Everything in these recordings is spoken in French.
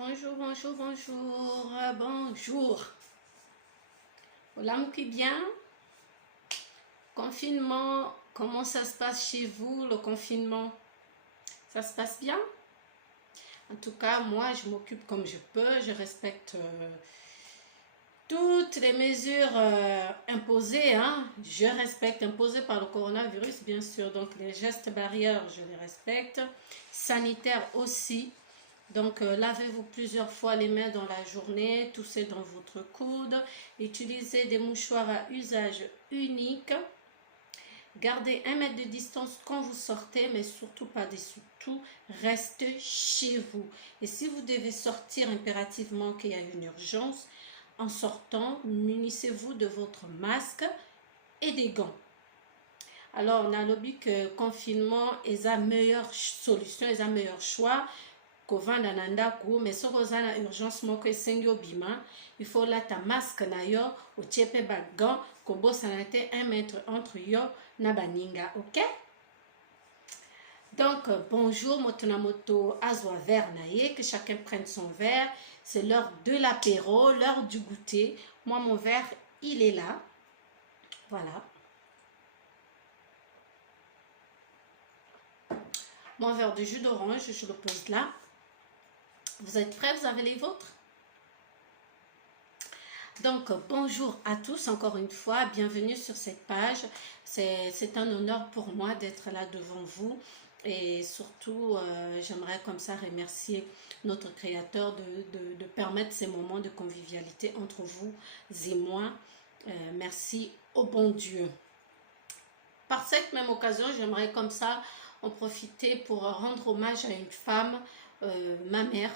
Bonjour, bonjour, bonjour, bonjour. Hola, qui bien? Confinement, comment ça se passe chez vous, le confinement? Ça se passe bien? En tout cas, moi, je m'occupe comme je peux. Je respecte toutes les mesures imposées. Je respecte, imposées par le coronavirus, bien sûr. Donc, les gestes barrières, je les respecte. Sanitaires aussi. Donc, lavez-vous plusieurs fois les mains dans la journée, toussez dans votre coude, utilisez des mouchoirs à usage unique, gardez 1 mètre de distance quand vous sortez, mais surtout par-dessus tout, restez chez vous. Et si vous devez sortir impérativement, qu'il y a une urgence, en sortant, munissez-vous de votre masque et des gants. Alors, on a lobby que confinement est la meilleure solution, est le meilleur choix. Kovanda na ndako mais soko za na urgence moko esengi obima il faut lata masque na yo otie pe ba gant kobosana te 1 mètre entre yo na baninga, ok? Donc bonjour motonamoto azwa verre na ye, que chacun prenne son verre. C'est l'heure de l'apéro, l'heure du goûter. Moi mon verre il est là, voilà. Mon verre de jus d'orange, je le pose là. Vous êtes prêts? Vous avez les vôtres? Donc, bonjour à tous, encore une fois, bienvenue sur cette page. C'est un honneur pour moi d'être là devant vous. Et surtout, j'aimerais comme ça remercier notre créateur de permettre ces moments de convivialité entre vous et moi. Merci au bon Dieu. Par cette même occasion, j'aimerais comme ça en profiter pour rendre hommage à une femme, ma mère,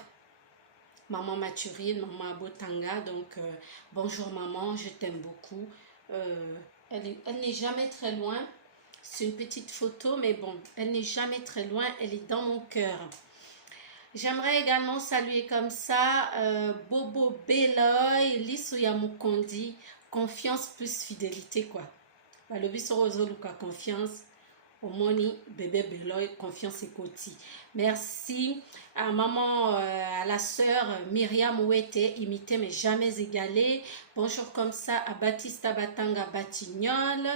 Maman Mathurine, maman Abotanga. Donc, bonjour maman, je t'aime beaucoup. Elle n'est jamais très loin. C'est une petite photo, mais bon, elle n'est jamais très loin. Elle est dans mon cœur. J'aimerais également saluer comme ça Bobo Beloy, Lissuya Mukondi. Confiance plus fidélité, quoi. Le bisorozo Luka, confiance. Omoni, bébé Beloy, confiance et Koti. Merci à maman, à la sœur Myriam Ouete, imitée mais jamais égalée. Bonjour comme ça à Baptiste Batanga Batignol.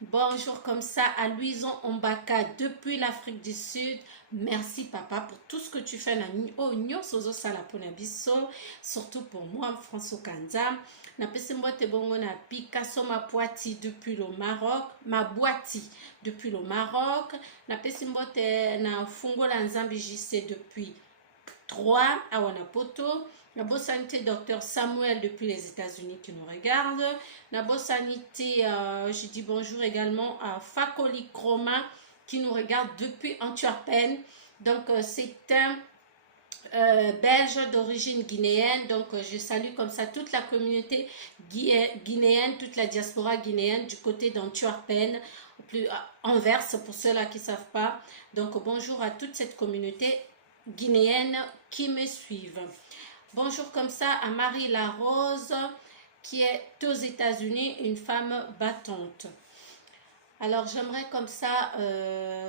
Bonjour comme ça à Louison Ombaka depuis l'Afrique du Sud. Merci papa pour tout ce que tu fais. Surtout pour moi, François Kanza. Napesimbote bongo na Picasso Mapuati depuis le Maroc, Mabuati depuis le Maroc. Napesimbote na Fungola Nzambi JC depuis 3 à Wanapoto. Nabo Sanité Docteur Samuel depuis les États-Unis qui nous regarde. Nabo Sanité, je dis bonjour également à Fakoli Chroma qui nous regarde depuis Antwerpen. Donc c'est un belge d'origine guinéenne. Donc je salue comme ça toute la communauté guinéenne, toute la diaspora guinéenne du côté d'Antwerpen, plus Anvers pour ceux-là qui ne savent pas. Donc bonjour à toute cette communauté guinéenne qui me suivent. Bonjour comme ça à Marie Larose qui est aux États-Unis, une femme battante. Alors j'aimerais comme ça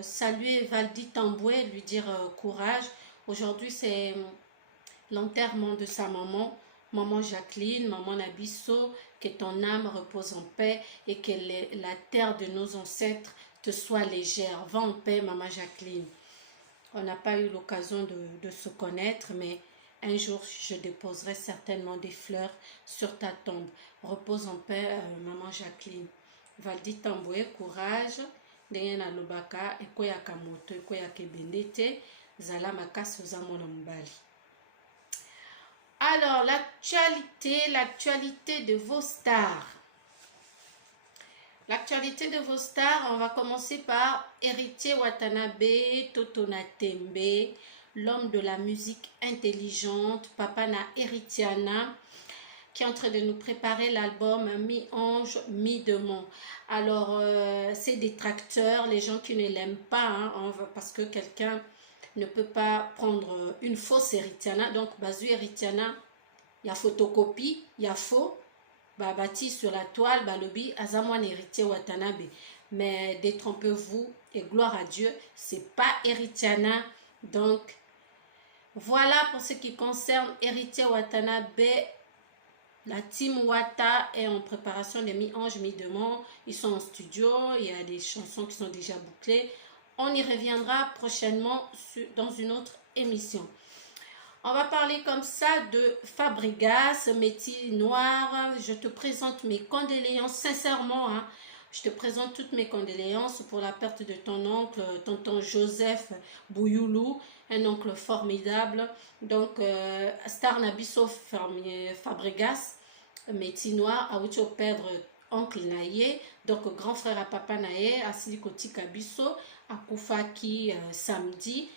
saluer Valdi Tamboué, lui dire courage. Aujourd'hui c'est l'enterrement de sa maman, maman Jacqueline, maman Nabisso, que ton âme repose en paix et que la terre de nos ancêtres te soit légère. Va en paix maman Jacqueline. On n'a pas eu l'occasion de se connaître, mais un jour je déposerai certainement des fleurs sur ta tombe. Repose en paix maman Jacqueline. Valdi Tamboué, courage. Ndenge na lobaka ekoyaka moto ekoyaka ebende te zala makasi oza mwana mobali. Alors l'actualité de vos stars. L'actualité de vos stars, on va commencer par Héritier Watanabe, Totona Tembe, l'homme de la musique intelligente, Papa na Héritiana, qui est en train de nous préparer l'album Mi-Ange, Mi-Démon. Alors, c'est détracteurs, les gens qui ne l'aiment pas, parce que quelqu'un ne peut pas prendre une fausse Héritiana. Donc, Bazu Héritiana, il y a photocopie, il y a faux. Bâti sur la toile, Balobi, Azamouane Héritier Watanabe. Mais détrompez-vous et gloire à Dieu, c'est pas Héritiana. Donc, Voilà pour ce qui concerne Héritier Watanabe. La team Wata est en préparation des mi-ange, mi-démon. Ils sont en studio, il y a des chansons qui sont déjà bouclées. On y reviendra prochainement dans une autre émission. On va parler comme ça de Fabregas, métier noir. Je te présente mes condoléances, sincèrement. Hein, je te présente toutes mes condoléances pour la perte de ton oncle, tonton Joseph Bouyoulou, un oncle formidable. Donc, Star Nabiso Fabregas, métier noir, a eu perdre oncle Naye, donc grand frère à papa Naye, à Silikoti Kabiso, à Koufaki samedi.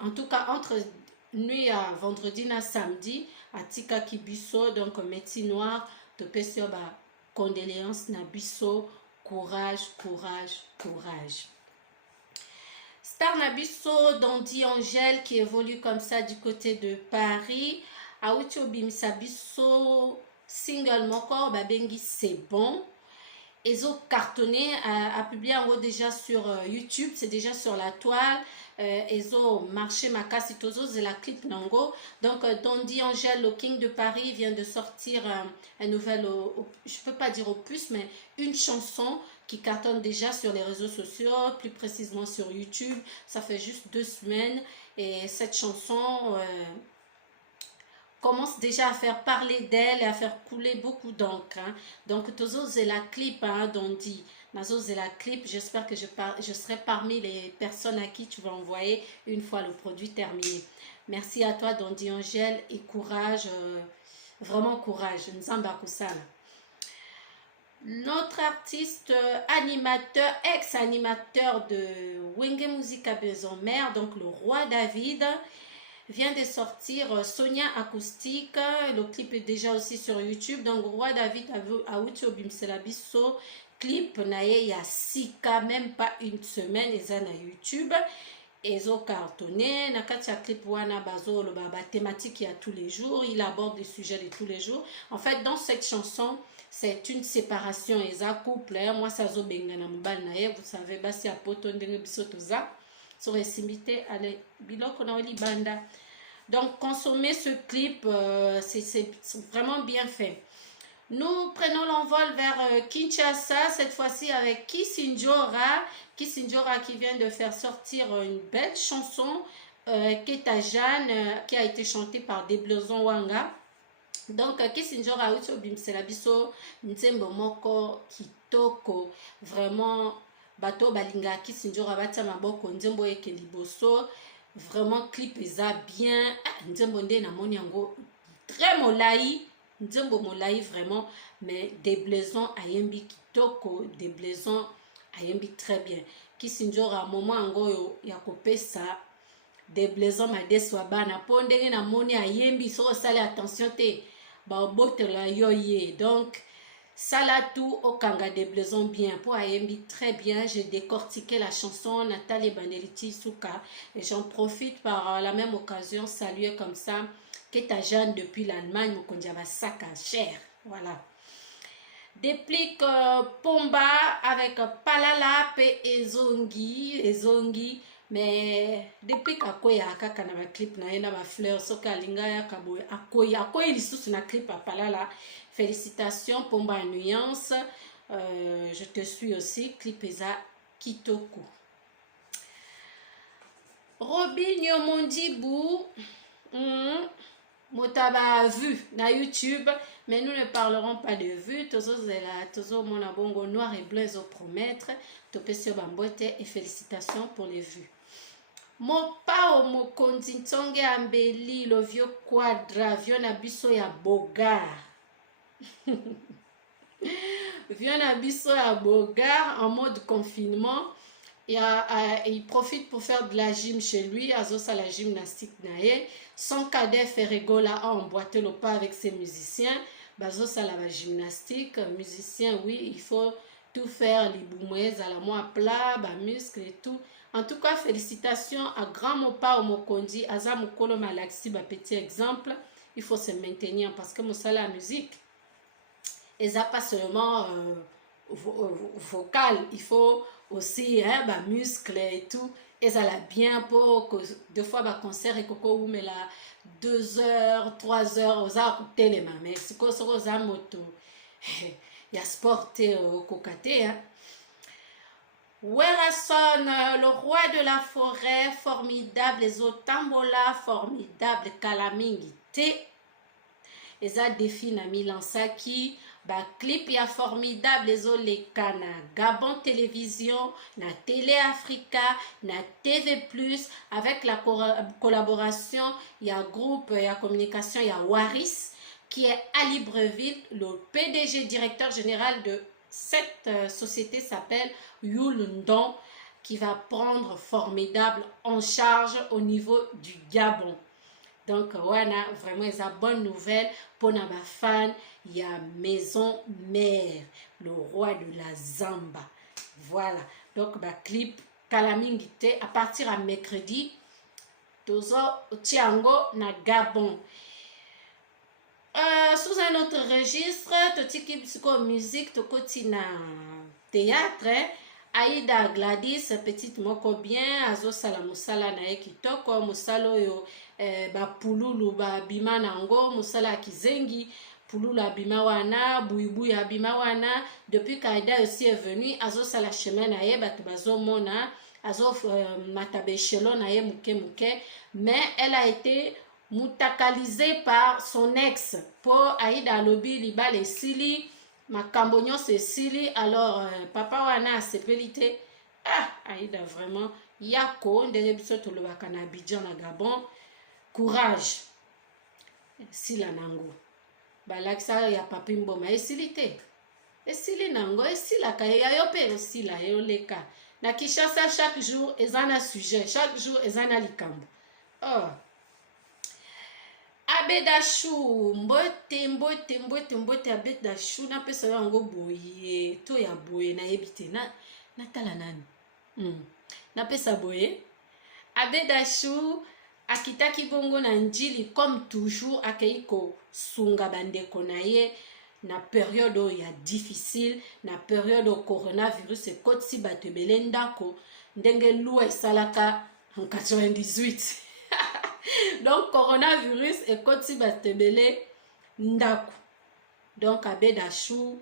En tout cas, entre nuit à vendredi na samedi, à Tika Kibiso, donc métier noir, de PCO, condoléances Nabiso, courage, courage, courage. Star Nabiso, Dandy Angèle, qui évolue comme ça du côté de Paris, à Outubim Sabiso, single Moko, Babengi, c'est bon. Ils ont cartonné, a publié en haut déjà sur YouTube, c'est déjà sur la toile. Ils ont marché ma casse c'est la clip Nango. Donc, Dandy Angèle, le King de Paris, vient de sortir un nouvel, je ne peux pas dire opus, mais une chanson qui cartonne déjà sur les réseaux sociaux, plus précisément sur YouTube. Ça fait juste 2 semaines. Et cette chanson commence déjà à faire parler d'elle et à faire couler beaucoup d'encre. Hein. Donc, Tozo, c'est la clip, hein, Dandy. Nazo, c'est la clip. J'espère que je serai parmi les personnes à qui tu vas envoyer une fois le produit terminé. Merci à toi, Dandy Angèle, et courage, vraiment courage. Nzamba Kusala. Notre artiste animateur, ex-animateur de Wenge Musica Bezomer, donc le roi David, vient de sortir Sonia Acoustique. Le clip est déjà aussi sur YouTube. Donc, Roi David a YouTube Bimselabiso. Clip naye ya sika, même pas une semaine, ils ont na YouTube. Ils ont cartonné. Nakatia clip wana bazo le baba thématique il y a tous les jours. Il aborde des sujets de tous les jours. En fait, dans cette chanson, c'est une séparation. Ils ont couple. Moi, ça zo bengana mobile naye. Vous savez, basi a poto ndenge bisotoza. Sur les simité, allez, biloko na oli banda. Donc, consommer ce clip, c'est vraiment bien fait. Nous prenons l'envol vers Kinshasa, cette fois-ci avec Kisinjora. Kisinjora qui vient de faire sortir une belle chanson, Keta Jeanne, qui a été chantée par Debloson Wanga. Donc, Kisinjora, Bimselabiso, Nzembo Moko, Kitoko, vraiment, Bato Balinga, Kisinjora, Batia Maboko, Nzembo Eke Liboso. Vraiment, clip eza bien. Nzembo nde na moni yango très molai. Nzembo molai vraiment. Mais Deblaison ayembi kitoko. Deblaison ayembi très bien. Kisinjora moment yango ya kopesa Deblaison madeswa bana. Po ndenge na moni ayembi so sale attention te. Ba botela yo ye. Donc ça là tout au kanga Deblaison bien pour Ayembi très bien. J'ai décortiqué la chanson Nathalie Bandeliti Souka et j'en profite par la même occasion saluer comme ça Keta Jeanne depuis l'Allemagne Mokondjaba Saka cher. Voilà. Déplique Pomba avec Palala pe Ezongi mais depuis qu'akoya kaka na ba clip na ena ba fleur soka linga ya kaboy akoya lisusu na clip Palala. Félicitations Pomba Nuance. Je te suis aussi. Clip eza kitoko. Robinho Mondibou. Motaba vu na YouTube. Mais nous ne parlerons pas de vue. Tozo zela, tozo mona bongo noir et blanc au promettre. Topesio bambote et félicitations pour les vues. Mopao mokonzi ntonge ambeli le vieux quadra vieux na biso ya bogar. Vieux na biso ya bogar en mode confinement. Il profite pour faire de la gym chez lui. Azosa la gymnastique nae. Son cadet Ferregola a emboîté le pas avec ses musiciens. Bazosa la gymnastique. Musicien, oui, il faut tout faire. Les boumouez à la moelle plat, muscles et tout. En tout cas, félicitations à Grand Mopa Omokondi, Aza Mokolo Malaxi, petit exemple. Il faut se maintenir parce que la musique, et ça pas seulement vocal, il faut aussi muscles et tout. ezala bien pour que deux fois ba concert ekoko umela 2 heures 3 heures oza kotelema mais sikoyo soki oza moto ya sport te okoka te hein. Werason, le roi de la forêt, formidable, Ezotambola, formidable, Kalamingi te. Eza défi na milansaki, ba clip ya formidable ezoleka na Gabon Télévision, na Télé Africa, na TV+, avec la collaboration ya groupe ya communication ya Waris, qui est à Libreville. Le PDG, directeur général de cette société s'appelle Yulundon, qui va prendre formidable en charge au niveau du Gabon. Donc, voilà, vraiment, c'est une bonne nouvelle pour ma fan. Il y a Maison Mère, le roi de la Zamba. Voilà. Donc, le clip Kalamingite, à partir à mercredi, Tozo Tiango na Gabon. Sous un autre registre, totiki psycho musique, tokoti na théâtre, Aïda Gladys, petite moko bien, azo sala musala na ekitoko, musalo yo ba pululu ba bima nango, musala kizengi, pululu abima wana, buibu abima wana. Depuis qu'Aïda aussi est venue, azo sala chemin na ye, bato bazo mona, azo matabe chelon na ye muke muke, mais elle a été mutakalisée par son ex pour Aïda Lobi Libale Sili Makambonyo Sili. Alors papa wana asepelite Aïda vraiment yako ndenge biso tolobaka na Abidjan na Gabon, courage sila nango balakisa ya papi mboma esilite esili nango esilaka ya yo pe esila yoleka na Kinshasa. Chaque jour ezana sujet, chaque jour ezana likambo. Abedachou, mbote Abedachou na pesa yango boye to ya boye na yebite na tala nani na pesa boye. Abedachou akitaki bongo na njili comme toujours akeiko sunga bandeko na ye na période ya difficile, na période coronavirus ekotisi bato ebele ndako ndenge lua esalaka en 98. Donc coronavirus ekotisi bato ebele ndako. Donc Abedachou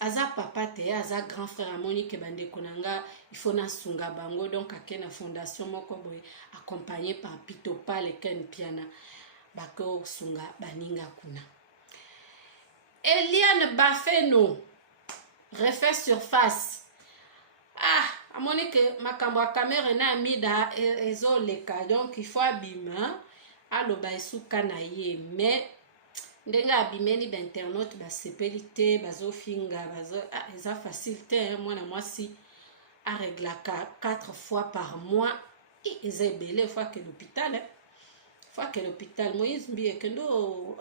aza papa te, aza grand frère amoni ke bandeko nanga il faut na sunga bango. Donc ake na fondation moko boye accompagné par Pito Pale Ken Piana bako sunga baninga kuna. Eliane Bafeno refait surface. Amoni que makambo caméra na mida ezoleka, donc il faut abima aloba esuka na ye, mais ndenga abimeni d'internaute basepelite bazofinga bazo eza facilité mwana mwasi a réglaka 4 fois par mois et eza ebele fois que l'hôpital Moïse Mbie kendo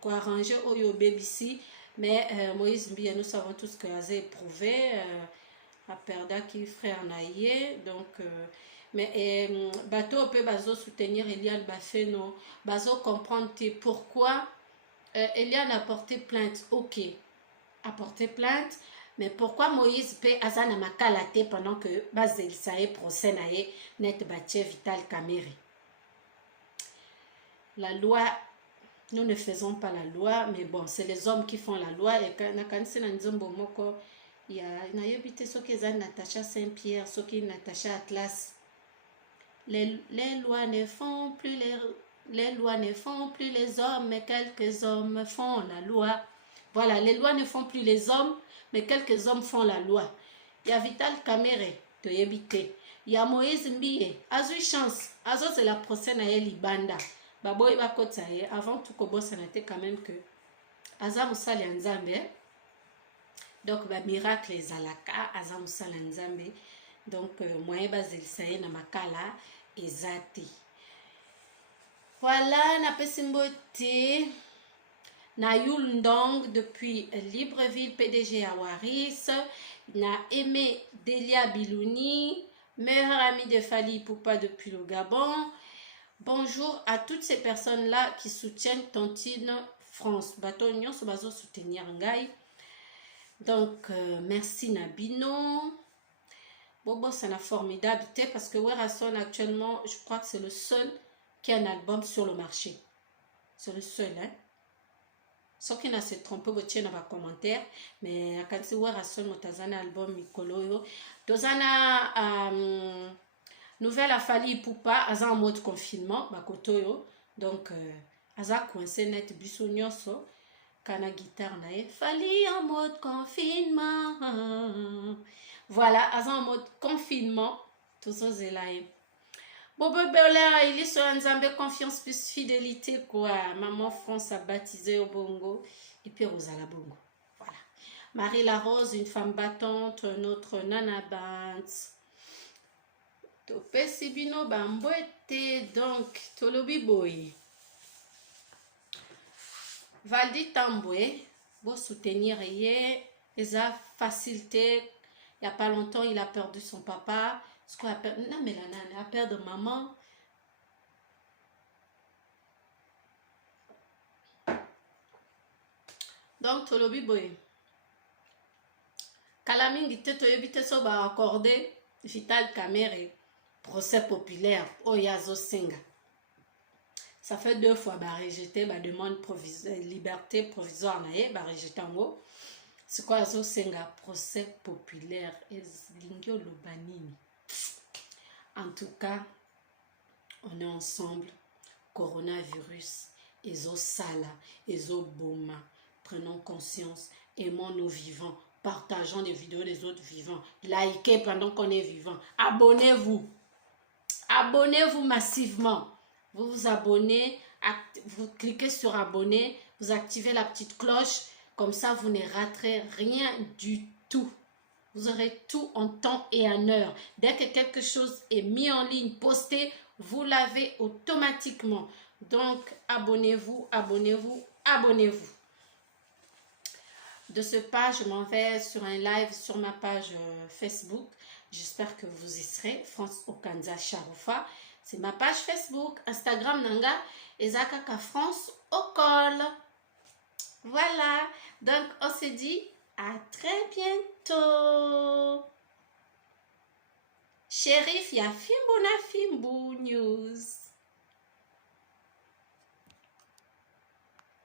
ko arranger oyo BBC, mais Moïse Mbie nous savons tous que a éprouvé a perdu qui frère naie. Donc mais bateau peut bazo soutenir Eliane Bafeno, bazo comprendre pourquoi Eliane a porté plainte. Ok, a porté plainte, mais pourquoi Moïse peut azana makalate pendant que bazel sae procès naie net batie Vital Kamerhe. La loi, nous ne faisons pas la loi, mais bon, c'est les hommes qui font la loi. Et quand on a nzombo moko il y a nayebite soki eza Natacha Saint-Pierre, soki Natacha Atlas. Les lois ne font plus les lois ne font plus les hommes, mais quelques hommes font la loi. Voilà, les lois ne font plus les hommes, mais quelques hommes font la loi. Il y a Vital Kamerhe, toyebite. Il y a Moïse Mbie, azu chance, azo c'est la procès na ye libanda. Baboy bakota ye, avant tout kobosa na te quand même que aza musali nzambe. Donc ba miracle ezalaka aza musala nzambe. Donc moyen bazelisaye na makala ezati. Voilà, na pesimbote na Yulundong depuis Libreville, PDG à Waris, na Aimé Delia Bilouni, meilleure amie de Fally Ipupa depuis le Gabon. Bonjour à toutes ces personnes-là qui soutiennent Tontine France. Batonyon se bazo soutenir Ngai. Donc merci Nabino. Bobo, c'est une formidabilité parce que Werason, actuellement, je crois que c'est le seul qui a un album sur le marché. C'est le seul, hein. Ceux qui ne se trompent pas, vous dans les commentaires. Mais quand tu vois un album, Mikolo, dans un nouvelle affaire pour pas, en mode confinement, bakotoyo. Donc, aza coincé net bisonyoso. Kana guitare nae, fali en mode confinement. Voilà, aza en mode confinement. Tout ça, c'est là. Bobo Bella, il est sur un Nzambe confiance plus fidélité quoi. Maman France a baptisé au bongo et puis Rosala bongo. Voilà. Marie La Rose, une femme battante, notre Nana Bantz. Topé Sibino Bambouete, donc Tolobi Boy. Valdi Tamboué, pour soutenir hier, il a facilité. Il n'y a pas longtemps, il a perdu son papa. Ce qu'on appelle, non mais la a perdu maman. Donc, tolobi boye. Kalamingi te toyebi te so ba accordé Vital Kamerhe procès populaire Oyazo Senga. Ça fait 2 fois ba rejeté ba demande liberté provisoire nae ba rejeté en haut. C'est quoi Yazo Senga procès populaire et lingyo lobanini. En tout cas, on est ensemble. Coronavirus, ezo sala, ezo boma. Prenons conscience, aimons nos vivants, partageons des vidéos des autres vivants, likez pendant qu'on est vivant, abonnez-vous, abonnez-vous massivement, vous vous abonnez, vous cliquez sur abonner, vous activez la petite cloche, comme ça vous ne raterez rien du tout. Vous aurez tout en temps et en heure. Dès que quelque chose est mis en ligne, posté, vous l'avez automatiquement. Donc, abonnez-vous, abonnez-vous, abonnez-vous. De ce pas, je m'en vais sur un live sur ma page Facebook. J'espère que vous y serez. France Okanza Charoufa. C'est ma page Facebook. Instagram Nanga. Ezakaka France Okol. Voilà. Donc, on se dit à très bientôt. Shérif, ya Fimbo na Fimbo News.